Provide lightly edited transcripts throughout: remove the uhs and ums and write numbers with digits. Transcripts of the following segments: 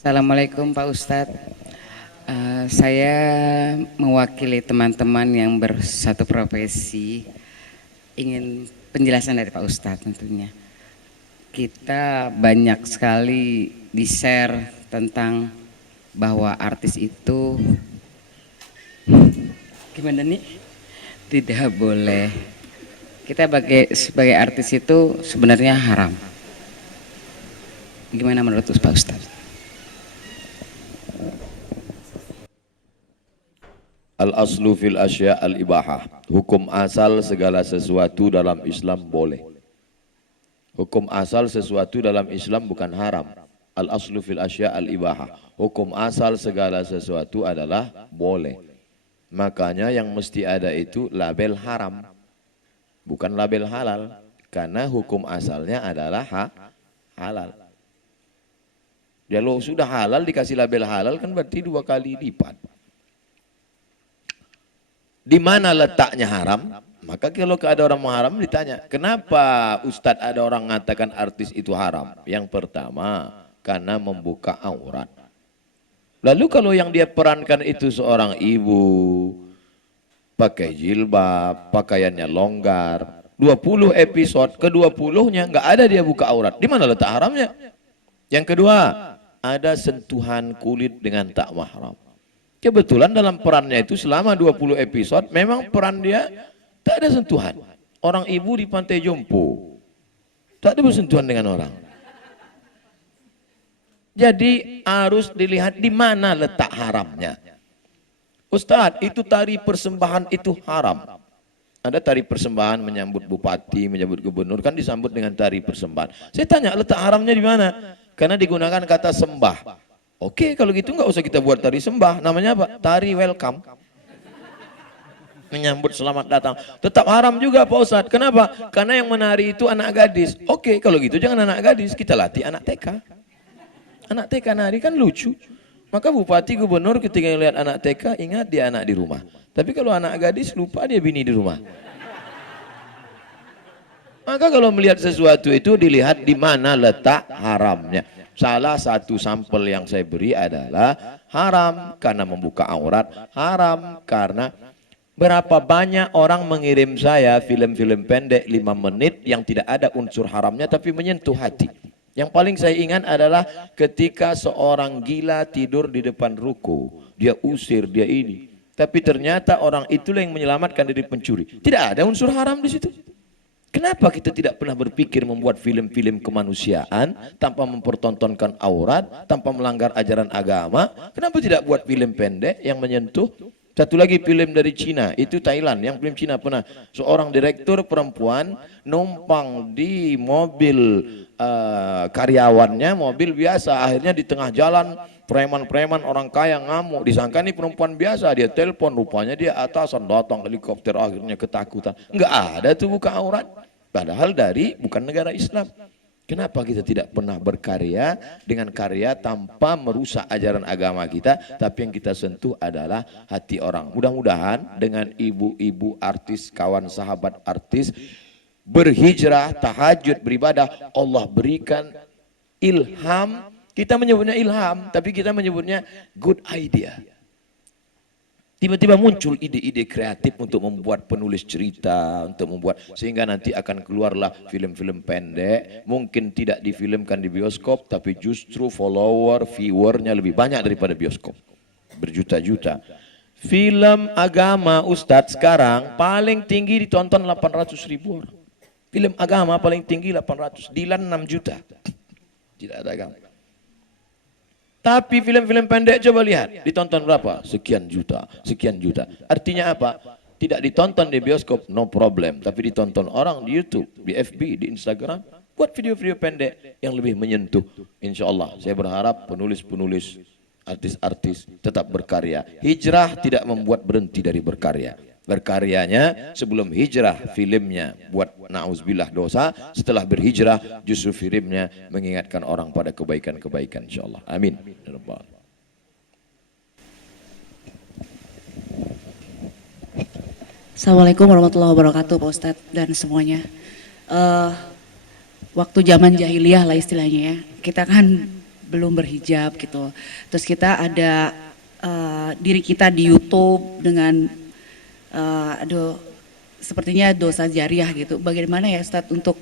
Assalamualaikum Pak Ustadz. Saya mewakili teman-teman yang bersatu profesi, ingin penjelasan dari Pak Ustadz tentunya. Kita banyak sekali di-share tentang bahwa artis itu gimana nih? Tidak boleh. Kita sebagai artis itu sebenarnya haram. Gimana menurut Pak Ustadz? Al-aslu fil asya al-ibahah. Hukum asal segala sesuatu dalam Islam boleh. Hukum asal sesuatu dalam Islam bukan haram. Al-aslu fil asya al-ibahah. Hukum asal segala sesuatu adalah boleh. Makanya yang mesti ada itu label haram, bukan label halal. Karena hukum asalnya adalah halal. Kalau sudah halal dikasih label halal kan berarti 2 kali lipat. Di mana letaknya haram? Maka kalau ada orang haram ditanya, kenapa Ustadz ada orang mengatakan artis itu haram? Yang pertama, karena membuka aurat. Lalu kalau yang dia perankan itu seorang ibu, pakai jilbab, pakaiannya longgar, 20 episode, ke-20-nya nggak ada dia buka aurat. Di mana letak haramnya? Yang kedua, ada sentuhan kulit dengan tak mahram. Kebetulan dalam perannya itu selama 20 episode memang peran dia tak ada sentuhan. Orang ibu di pantai jompo, tak ada bersentuhan dengan orang. Jadi harus dilihat di mana letak haramnya. Ustadz, itu tari persembahan itu haram. Ada tari persembahan menyambut bupati, menyambut gubernur, kan disambut dengan tari persembahan. Saya tanya letak haramnya di mana? Karena digunakan kata sembah. Oke, kalau gitu nggak usah kita buat tari sembah. Namanya apa? Tari welcome. Menyambut selamat datang. Tetap haram juga Pak Ustadz. Kenapa? Karena yang menari itu anak gadis. Oke, kalau gitu jangan anak gadis. Kita latih anak TK. Anak TK nari kan lucu. Maka bupati, gubernur ketika melihat anak TK, ingat dia anak di rumah. Tapi kalau anak gadis, lupa dia bini di rumah. Maka kalau melihat sesuatu itu dilihat di mana letak haramnya. Salah satu sampel yang saya beri adalah haram karena membuka aurat, haram karena berapa banyak orang mengirim saya film-film pendek 5 menit yang tidak ada unsur haramnya tapi menyentuh hati. Yang paling saya ingat adalah ketika seorang gila tidur di depan ruko, dia usir, dia ini. Tapi ternyata orang itulah yang menyelamatkan dari pencuri. Tidak ada unsur haram di situ. Kenapa kita tidak pernah berpikir membuat film-film kemanusiaan tanpa mempertontonkan aurat, tanpa melanggar ajaran agama? Kenapa tidak buat film pendek yang menyentuh? Satu lagi film dari Cina, itu Thailand, yang film Cina pernah. Seorang direktur perempuan numpang di mobil karyawannya, mobil biasa. Akhirnya di tengah jalan preman-preman orang kaya ngamuk. Disangka ini perempuan biasa, dia telepon, rupanya dia atasan, datang helikopter, akhirnya ketakutan. Enggak ada tuh buka aurat. Padahal bukan negara Islam. Kenapa kita tidak pernah berkarya dengan karya tanpa merusak ajaran agama kita, tapi yang kita sentuh adalah hati orang. Mudah-mudahan dengan ibu-ibu artis, kawan sahabat artis, berhijrah, tahajud, beribadah, Allah berikan ilham. Kita menyebutnya ilham, tapi kita menyebutnya good idea. Tiba-tiba muncul ide-ide kreatif untuk membuat penulis cerita, untuk membuat, sehingga nanti akan keluarlah film-film pendek, mungkin tidak difilmkan di bioskop, tapi justru viewernya lebih banyak daripada bioskop, berjuta-juta. Film agama Ustadz sekarang paling tinggi ditonton 800.000 orang. Film agama paling tinggi 800, Dilan 6 juta. Tidak ada agama. Tapi film-film pendek coba lihat, ditonton berapa? Sekian juta, sekian juta. Artinya apa? Tidak ditonton di bioskop, no problem. Tapi ditonton orang di YouTube, di FB, di Instagram. Buat video-video pendek yang lebih menyentuh. Insya Allah, saya berharap penulis-penulis, artis-artis tetap berkarya. Hijrah tidak membuat berhenti dari berkarya. Berkaryanya sebelum hijrah filmnya buat na'udzubillah dosa, setelah berhijrah justru filmnya mengingatkan orang pada kebaikan-kebaikan insyaallah. Amin. Assalamualaikum warahmatullahi wabarakatuh Pak Ustadz dan semuanya. Waktu zaman jahiliyah lah istilahnya ya, kita kan belum berhijab gitu. Terus kita ada diri kita di YouTube dengan sepertinya dosa jariah gitu. Bagaimana ya Ustadz untuk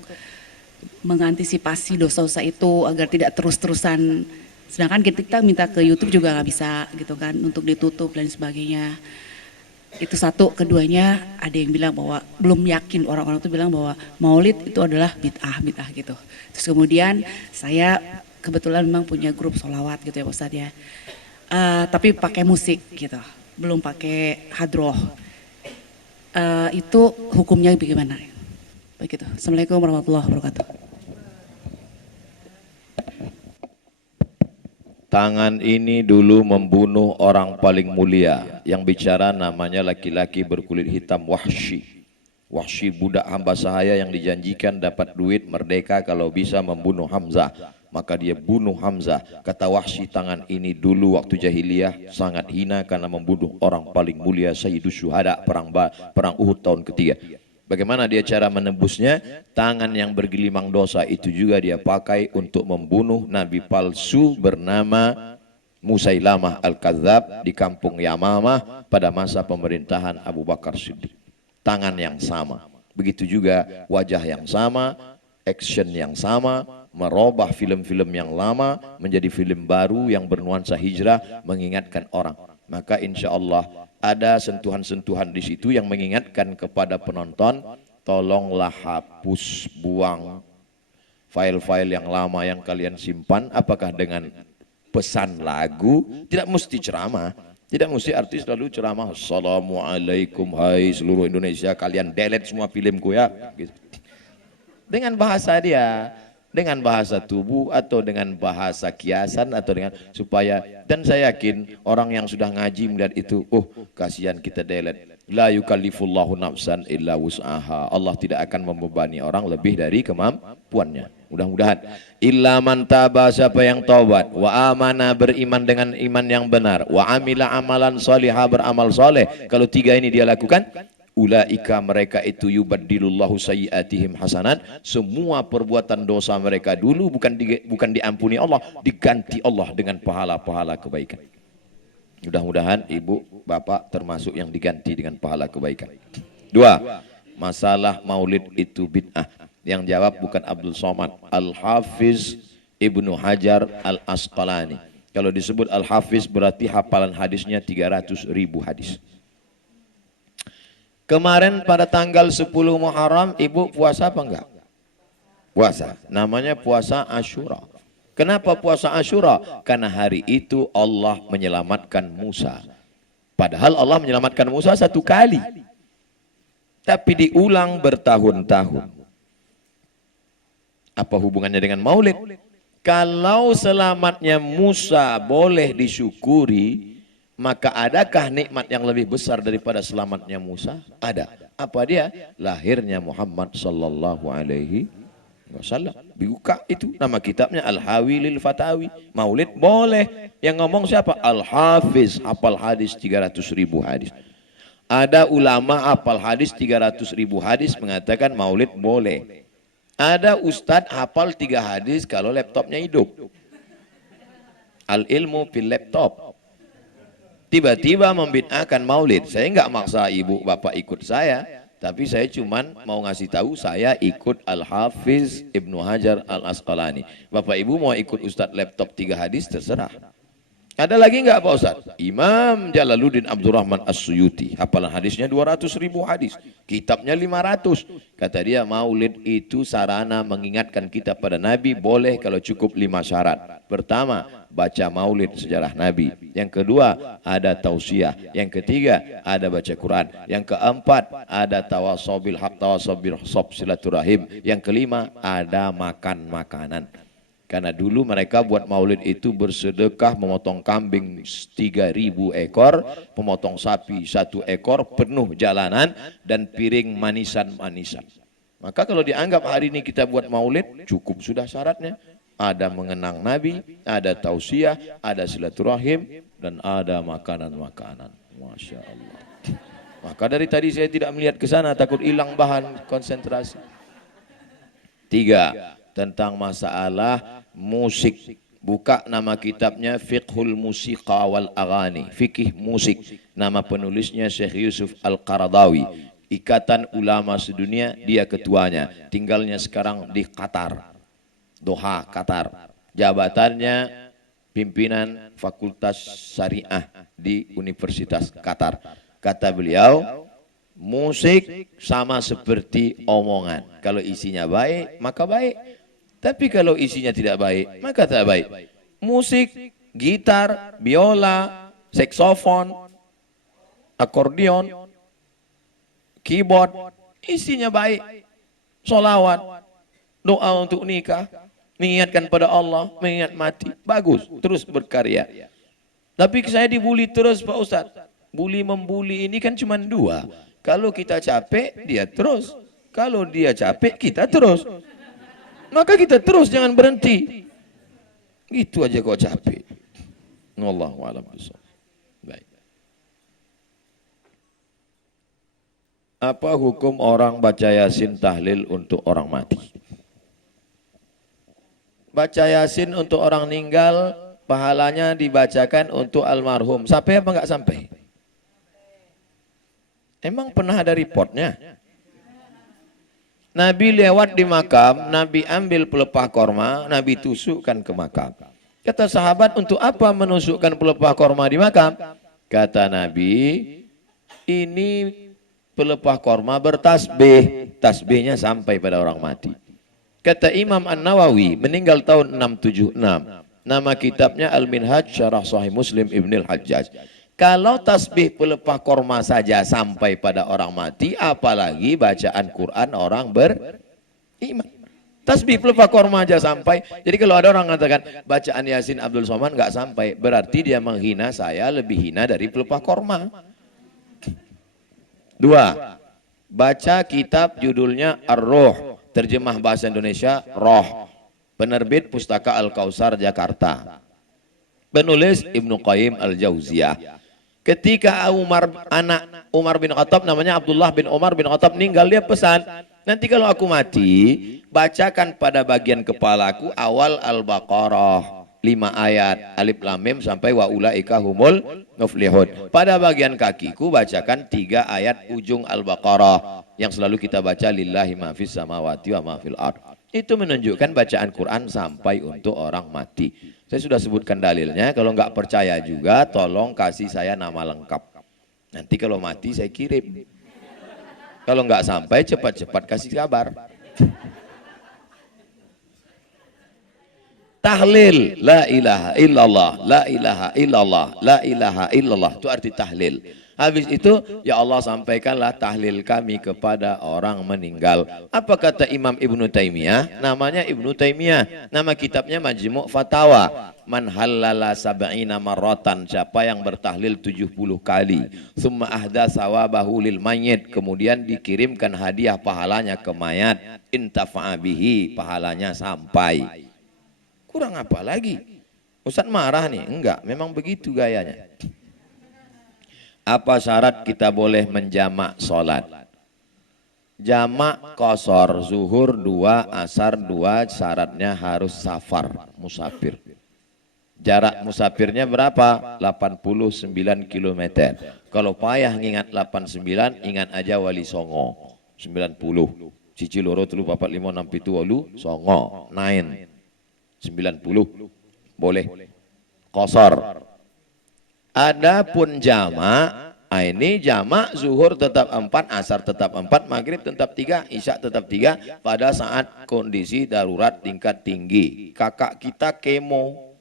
mengantisipasi dosa-dosa itu agar tidak terus-terusan, sedangkan kita minta ke YouTube juga nggak bisa gitu kan untuk ditutup dan sebagainya. Itu satu. Keduanya ada yang bilang bahwa belum yakin, orang-orang itu bilang bahwa maulid itu adalah bid'ah gitu. Terus kemudian saya kebetulan memang punya grup sholawat gitu ya Pak Ustadz ya. Tapi pakai musik gitu, belum pakai hadroh. Itu hukumnya bagaimana? Begitu. Assalamualaikum warahmatullahi wabarakatuh. Tangan ini dulu membunuh orang paling mulia. Yang bicara namanya laki-laki berkulit hitam Wahsy. Wahsy budak hamba sahaya yang dijanjikan dapat duit merdeka kalau bisa membunuh Hamzah. Maka dia bunuh Hamzah. Kata Wahsy, tangan ini dulu waktu jahiliyah sangat hina karena membunuh orang paling mulia Sayyidus Syuhada perang Uhud tahun ketiga. Bagaimana dia cara menebusnya? Tangan yang bergelimang dosa itu juga dia pakai untuk membunuh nabi palsu bernama Musailamah Al-Kadzab di kampung Yamamah pada masa pemerintahan Abu Bakar Siddiq. Tangan yang sama. Begitu juga wajah yang sama, action yang sama, merubah film-film yang lama menjadi film baru yang bernuansa hijrah, mengingatkan orang. Maka insya Allah ada sentuhan-sentuhan di situ yang mengingatkan kepada penonton, tolonglah hapus, buang file-file yang lama yang kalian simpan. Apakah dengan pesan lagu? Tidak mesti ceramah, tidak mesti artis lalu ceramah, Assalamualaikum hai seluruh Indonesia, kalian delete semua filmku ya, gitu. Dengan bahasa dia, dengan bahasa tubuh atau dengan bahasa kiasan atau dengan supaya, dan saya yakin orang yang sudah ngaji melihat itu, oh kasihan kita delete. La yukallifullahu nafsan illa wus'aha. Allah tidak akan membebani orang lebih dari kemampuannya. Mudah-mudahan. Illa man taba, siapa yang taubat, wa amana, beriman dengan iman yang benar, wa amila amalan salihah, beramal soleh. Kalau tiga ini dia lakukan, ulaika, mereka itu yubaddilullahu sayyiatihim hasanat. Semua perbuatan dosa mereka dulu bukan diampuni Allah, diganti Allah dengan pahala-pahala kebaikan. Mudah-mudahan ibu bapak termasuk yang diganti dengan pahala kebaikan. Dua, masalah maulid itu bid'ah. Yang jawab bukan Abdul Somad, Al-Hafiz Ibnu Hajar Al-Asqalani. Kalau disebut Al-Hafiz berarti hafalan hadisnya 300.000 hadis. Kemarin pada tanggal 10 Muharram, ibu puasa apa enggak? Puasa. Namanya puasa Asyura. Kenapa puasa Asyura? Karena hari itu Allah menyelamatkan Musa. Padahal Allah menyelamatkan Musa satu kali. Tapi diulang bertahun-tahun. Apa hubungannya dengan maulid? Kalau selamatnya Musa boleh disyukuri, maka adakah nikmat yang lebih besar daripada selamatnya Musa? Ada. Apa dia? Lahirnya Muhammad sallallahu alaihi wasallam. Buka itu nama kitabnya Al-Hawi lil Fatawi. Maulid boleh. Yang ngomong siapa? Al-Hafiz, hafal hadis 300.000 hadis. Ada ulama hafal hadis 300.000 hadis mengatakan maulid boleh. Ada ustadz hafal 3 hadis kalau laptopnya hidup. Al-ilmu fil laptop. Tiba-tiba membid'ahkan maulid. Saya enggak maksa ibu bapak ikut saya, tapi saya cuman mau ngasih tahu saya ikut Al-Hafiz Ibnu Hajar Al-Asqalani. Bapak ibu mau ikut ustadz laptop 3 hadis terserah. Ada lagi enggak Pak Ustaz? Imam Jalaluddin Abdurrahman As-Suyuti, hafalan hadisnya 200.000 hadis, kitabnya 500. Kata dia maulid itu sarana mengingatkan kita pada Nabi, boleh kalau cukup 5 syarat. Pertama, baca maulid sejarah Nabi. Yang kedua, ada tausiah. Yang ketiga, ada baca Quran. Yang keempat, ada tawasobil haq, tawasobil sob silaturahim. Yang kelima, ada makan makanan. Karena dulu mereka buat maulid itu bersedekah memotong kambing 3.000 ekor, memotong sapi 1 ekor, penuh jalanan dan piring manisan-manisan. Maka kalau dianggap hari ini kita buat maulid, cukup sudah syaratnya. Ada mengenang Nabi, ada tausiah, ada silaturahim, dan ada makanan-makanan. Masya Allah. Maka dari tadi saya tidak melihat ke sana, takut hilang bahan konsentrasi. 3. Tentang masalah musik. Buka nama kitabnya Fiqhul Musiqa wal Aghani, fikih musik. Nama penulisnya Syekh Yusuf Al-Qaradawi. Ikatan Ulama Sedunia, dia ketuanya. Tinggalnya sekarang di Qatar, Doha, Qatar. Jabatannya pimpinan Fakultas Syariah di Universitas Qatar. Kata beliau, musik sama seperti omongan. Kalau isinya baik, maka baik. Tapi kalau isinya tidak baik, maka tidak baik. Musik, gitar, biola, saksofon, akordeon, keyboard, isinya baik. Solawat, doa untuk nikah, mengingatkan pada Allah, mengingat mati. Bagus, terus berkarya. Tapi saya dibully terus Pak Ustadz. Bully membuli ini kan cuma dua. Kalau kita capek, dia terus. Kalau dia capek, kita terus. Maka kita terus, jangan berhenti. Gitu aja kok capek. Wallahu a'lam bishawab. Baik. Apa hukum orang baca Yasin tahlil untuk orang mati? Baca Yasin untuk orang meninggal, pahalanya dibacakan untuk almarhum. Sampai apa enggak sampai? Emang pernah ada reportnya? Nabi lewat di makam, Nabi ambil pelepah korma, Nabi tusukkan ke makam. Kata sahabat, untuk apa menusukkan pelepah korma di makam? Kata Nabi, ini pelepah korma bertasbih, tasbihnya sampai pada orang mati. Kata Imam An-Nawawi, meninggal tahun 676. Nama kitabnya Al-Minhaj Syarah Sahih Muslim Ibnul Hajjaj. Kalau tasbih pelepah korma saja sampai pada orang mati, apalagi bacaan Quran orang beriman. Tasbih pelepah korma aja sampai. Jadi kalau ada orang mengatakan bacaan Yasin Abdul Somad nggak sampai, berarti dia menghina saya lebih hina dari pelepah korma. Dua, baca kitab judulnya Ar-Ruh, terjemah bahasa Indonesia Roh, penerbit Pustaka Al-Kausar Jakarta. Penulis Ibnu Qayyim Al-Jauziyah. Ketika anak Umar bin Khattab, namanya Abdullah bin Umar bin Khattab, meninggal, dia pesan, nanti kalau aku mati, bacakan pada bagian kepalaku awal Al-Baqarah 5 ayat, alif lam mim sampai wa ulaika humul muflihun. Pada bagian kakiku bacakan 3 ayat ujung Al-Baqarah yang selalu kita baca, lillahi ma fis samawati wa ma fil ard. Itu menunjukkan bacaan Quran sampai untuk orang mati. Saya sudah sebutkan dalilnya, kalau nggak percaya juga tolong kasih saya nama lengkap. Nanti kalau mati saya kirim. Kalau nggak sampai cepat-cepat kasih kabar. Tahlil, la ilaha illallah, la ilaha illallah, la ilaha illallah. Itu arti tahlil. Habis itu, ya Allah sampaikanlah tahlil kami kepada orang meninggal. Apa kata Imam Ibnu Taimiyah? Namanya Ibnu Taimiyah. Nama kitabnya Majmu' Fatawa. Man halala sab'ina marratan. Siapa yang bertahlil 70 kali. Summa ahda sawabahu lil mayyit. Kemudian dikirimkan hadiah pahalanya ke mayat. Intafa'a bihi. Pahalanya sampai. Kurang apa lagi? Ustaz marah nih? Enggak, memang begitu gayanya. Apa syarat kita boleh menjamak sholat? Jamak kosor, zuhur 2, asar 2, syaratnya harus safar, musafir. Jarak musafirnya berapa? 89 km. Kalau payah ngingat 89, ingat aja Wali Songo, 90. Cici loro telu papat 5 6 7 8 Songo, 9. 90 boleh kosor. Adapun jamak, ini jamak zuhur tetap 4, asar tetap 4, maghrib tetap 3, isya tetap 3 pada saat kondisi darurat tingkat tinggi. Kakak kita kemo,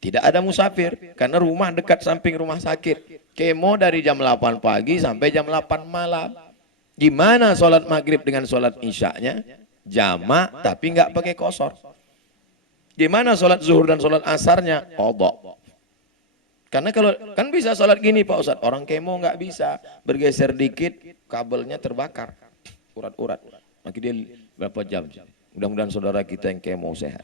tidak ada musafir karena rumah dekat samping rumah sakit. Kemo dari jam 8 pagi sampai jam 8 malam. Gimana sholat maghrib dengan sholat isyanya? Jamak tapi nggak pakai kosor. Gimana sholat zuhur dan sholat asarnya? Qadha. Karena kalau kan bisa sholat gini Pak Ustadz, orang kemo nggak bisa, bergeser dikit kabelnya terbakar, urat-urat. Maka dia berapa jam? Mudah-mudahan saudara kita yang kemo sehat.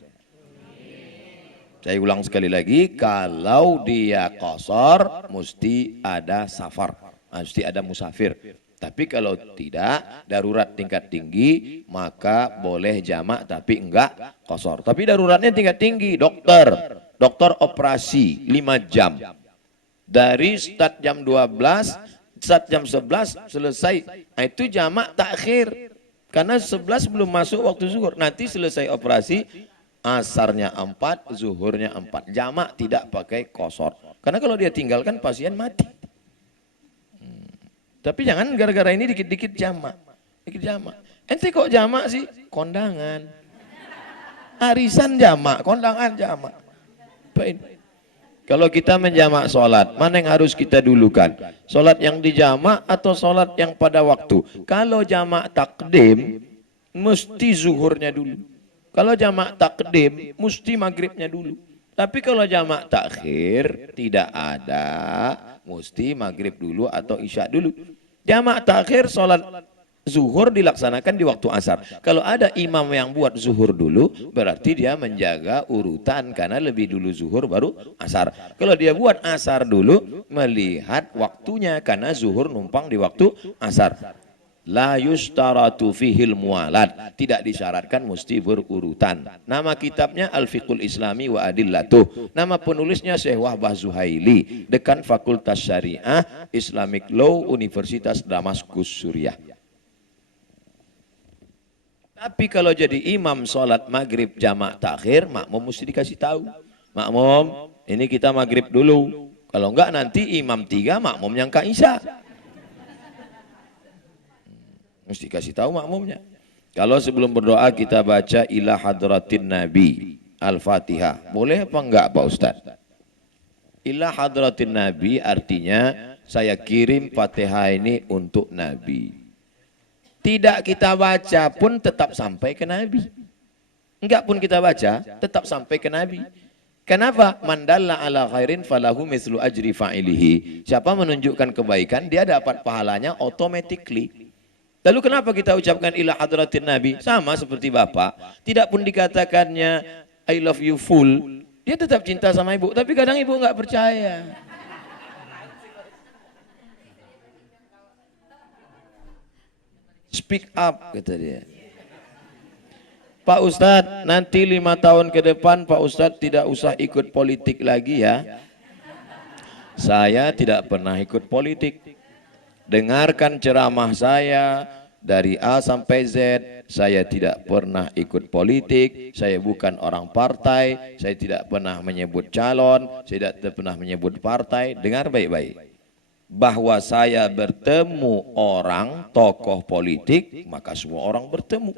Saya ulang sekali lagi, kalau dia qasar mesti ada safar, mesti ada musafir. Tapi kalau tidak, darurat tingkat tinggi, maka boleh jamak tapi enggak qasar. Tapi daruratnya tingkat tinggi, dokter operasi 5 jam. Dari start jam 12, start jam 11 selesai. Nah, itu jamak takhir. Karena 11 belum masuk waktu zuhur. Nanti selesai operasi, asarnya 4, zuhurnya 4. Jamak tidak pakai qasar. Karena kalau dia tinggalkan pasien mati. Tapi jangan gara-gara ini dikit-dikit jamak. Dikit jamak. Ente kok jamak sih? Kondangan. Arisan jamak, kondangan jamak. Kalau kita menjamak sholat, mana yang harus kita dulukan? Sholat yang dijamak atau sholat yang pada waktu? Kalau jamak takdim, mesti zuhurnya dulu. Kalau jamak takdim, mesti maghribnya dulu. Tapi kalau jamak takhir, tidak ada, mesti maghrib dulu atau isya dulu. Jamak takhir sholat zuhur dilaksanakan di waktu asar. Kalau ada imam yang buat zuhur dulu, berarti dia menjaga urutan karena lebih dulu zuhur baru asar. Kalau dia buat asar dulu, melihat waktunya karena zuhur numpang di waktu asar. La yustaratu fihil mualat, tidak disyaratkan mesti berurutan. Nama kitabnya Al-Fiqhul Islami wa Adillatuh. Nama penulisnya Syekh Wahbah Zuhaili, Dekan Fakultas Syariah Islamic Law Universitas Damaskus Suriah. Tapi kalau jadi imam sholat maghrib jamak takhir, makmum mesti dikasih tahu. Makmum, ini kita maghrib dulu. Kalau enggak nanti imam 3, makmum yang isya. Mesti kasih tahu makmumnya. Kalau sebelum berdoa kita baca ila hadratin Nabi Al-Fatihah. Boleh apa enggak Pak Ustaz? Ila hadratin Nabi artinya saya kirim Fatihah ini untuk Nabi. Tidak kita baca pun tetap sampai ke Nabi. Enggak pun kita baca tetap sampai ke Nabi. Kenapa? Mandalla ala khairin falahu mislu ajri fa'ilihi. Siapa menunjukkan kebaikan dia dapat pahalanya automatically. Lalu kenapa kita ucapkan ila hadratin Nabi? Sama seperti Bapak. Tidak pun dikatakannya I love you full. Dia tetap cinta sama ibu. Tapi kadang ibu nggak percaya. Speak up, kata dia. Pak Ustadz, nanti 5 tahun ke depan Pak Ustadz tidak usah ikut politik lagi ya. Saya tidak pernah ikut politik. Dengarkan ceramah saya dari A sampai Z, saya tidak pernah ikut politik, saya bukan orang partai, saya tidak pernah menyebut calon, saya tidak pernah menyebut partai. Dengar baik-baik. Bahwa saya bertemu orang, tokoh politik, maka semua orang bertemu.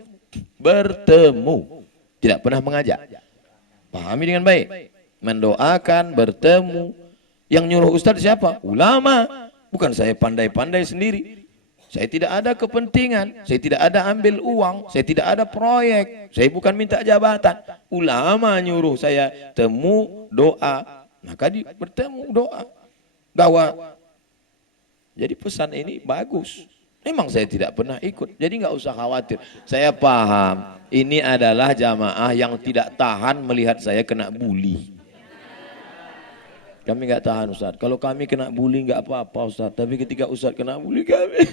Bertemu. Tidak pernah mengajak. Pahami dengan baik. Mendoakan, bertemu. Yang nyuruh Ustadz siapa? Ulama. Bukan saya pandai-pandai sendiri. Saya tidak ada kepentingan. Saya tidak ada ambil uang. Saya tidak ada proyek. Saya bukan minta jabatan. Ulama nyuruh saya temu, doa. Maka bertemu, doa. Gawat. Jadi pesan ini bagus. Memang saya tidak pernah ikut. Jadi nggak usah khawatir. Saya paham. Ini adalah jamaah yang tidak tahan melihat saya kena bully. Kami nggak tahan Ustaz. Kalau kami kena bully nggak apa-apa Ustaz. Tapi ketika Ustaz kena bully kami.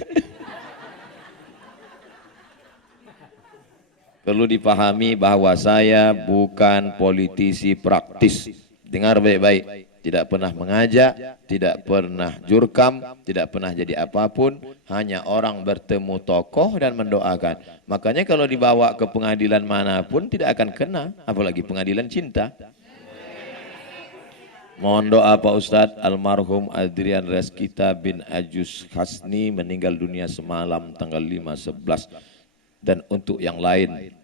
Perlu dipahami bahwa saya bukan politisi praktis. Dengar baik-baik. Tidak pernah mengajak, tidak pernah jurkam, tidak pernah jadi apapun. Hanya orang bertemu tokoh dan mendoakan. Makanya kalau dibawa ke pengadilan manapun tidak akan kena. Apalagi pengadilan cinta. Mohon doa Pak Ustadz, almarhum Adrian Reskita bin Ajus Hasni meninggal dunia semalam tanggal 5/11. Dan untuk yang lain,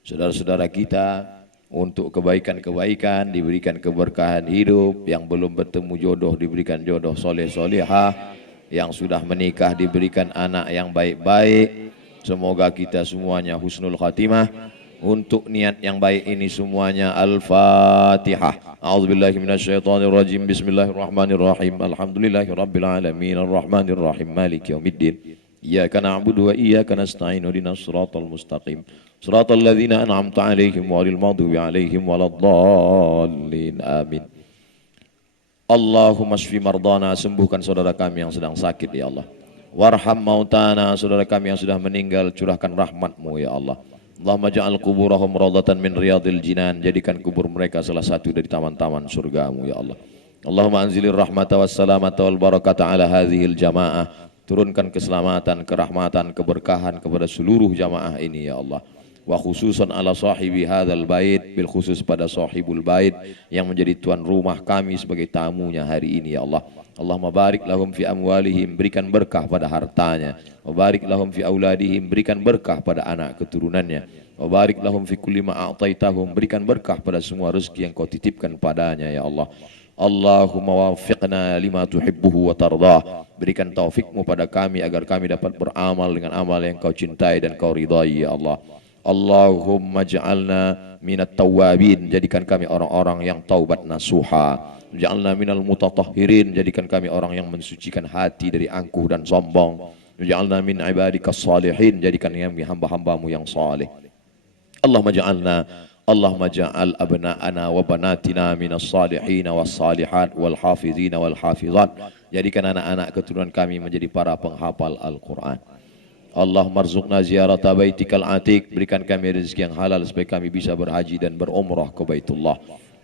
saudara-saudara kita, untuk kebaikan-kebaikan diberikan keberkahan hidup, yang belum bertemu jodoh diberikan jodoh soleh-solehah, yang sudah menikah diberikan anak yang baik-baik. Semoga kita semuanya husnul khatimah. Untuk niat yang baik ini semuanya Al-Fatihah. A'udzubillahi minasyaitonirrajim. Bismillahirrahmanirrahim. Alhamdulillahirabbil alamin arrahmanirrahim maliki yaumiddin. Iyyaka na'budu wa iyyaka nasta'in ihdinas siratal mustaqim. Siratal ladzina an'amta 'alaihim ghairil maghdubi 'alaihim waladdallin. Amin. Allahumma shfi mardana, sembuhkan saudara kami yang sedang sakit ya Allah. Warham mautana, saudara kami yang sudah meninggal, curahkan rahmat-Mu ya Allah. Allahumma ja'al kuburahum rawdatan min riyadil jinan, jadikan kubur mereka salah satu dari taman-taman surga-Mu ya Allah. Allahumma anzilir rahmata wassalamata wal barakata ala hadhil jamaah, turunkan keselamatan, kerahmatan, keberkahan kepada seluruh jamaah ini ya Allah. Wa khususan ala sahibi hadzal bait, bil khusus pada sahibul bait yang menjadi tuan rumah kami sebagai tamunya hari ini ya Allah. Allahumma barik lahum fi amwalihim, berikan berkah pada hartanya. Wa barik lahum fi auladihim, berikan berkah pada anak keturunannya. Wa barik lahum fi kulli ma a'taitahum, berikan berkah pada semua rezeki yang Kau titipkan padanya ya Allah. Allahumma wafiqna lima tuhibbuhu wa tardah, berikan taufikmu pada kami agar kami dapat beramal dengan amal yang Kau cintai dan Kau ridai ya Allah. Allahumma ja'alna minat tawabin, jadikan kami orang-orang yang taubat nasuha. Ja'alna minal mutatahhirin, jadikan kami orang yang mensucikan hati dari angkuh dan sombong. Ja'alna min ibadikas salihin, jadikan kami hamba-hambamu yang saleh. Allahumma ja'al abna'ana wa banatina minas salihin was salihat wal hafizin wal hafizat, jadikan anak-anak keturunan kami menjadi para penghafal Al-Quran. Allahumma arzuqna ziyarata baitikal atiq, berikan kami rezeki yang halal supaya kami bisa berhaji dan berumrah ke Baitullah.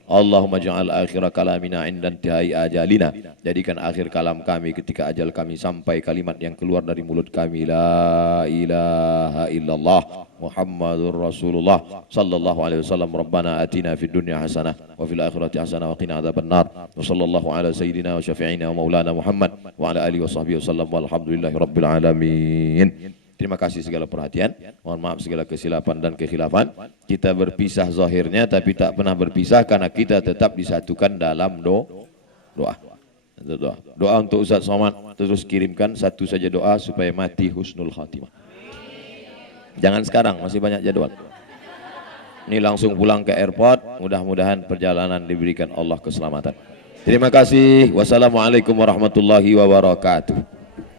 Allahumma ja'al akhir kalamina inda intihai ajalina, jadikan akhir kalam kami ketika ajal kami sampai kalimat yang keluar dari mulut kami, la ilaha illallah Muhammadur Rasulullah sallallahu alaihi wasallam. Rabbana atina fid dunya hasanah wa fil akhirati hasanah wa qina adzabannar. Wa sallallahu ala sayyidina wa syafi'ina wa maulana Muhammad wa ala alihi wa sahbihi wasallam walhamdulillahi rabbil alamin. Terima kasih segala perhatian, mohon maaf segala kesilapan dan kekhilafan. Kita berpisah zahirnya tapi tak pernah berpisah karena kita tetap disatukan dalam doa. Doa untuk Ustaz Somad, terus kirimkan satu saja doa supaya mati husnul khatimah. Jangan sekarang, masih banyak jadwal. Ini langsung pulang ke airport, mudah-mudahan perjalanan diberikan Allah keselamatan. Terima kasih. Wassalamualaikum warahmatullahi wabarakatuh.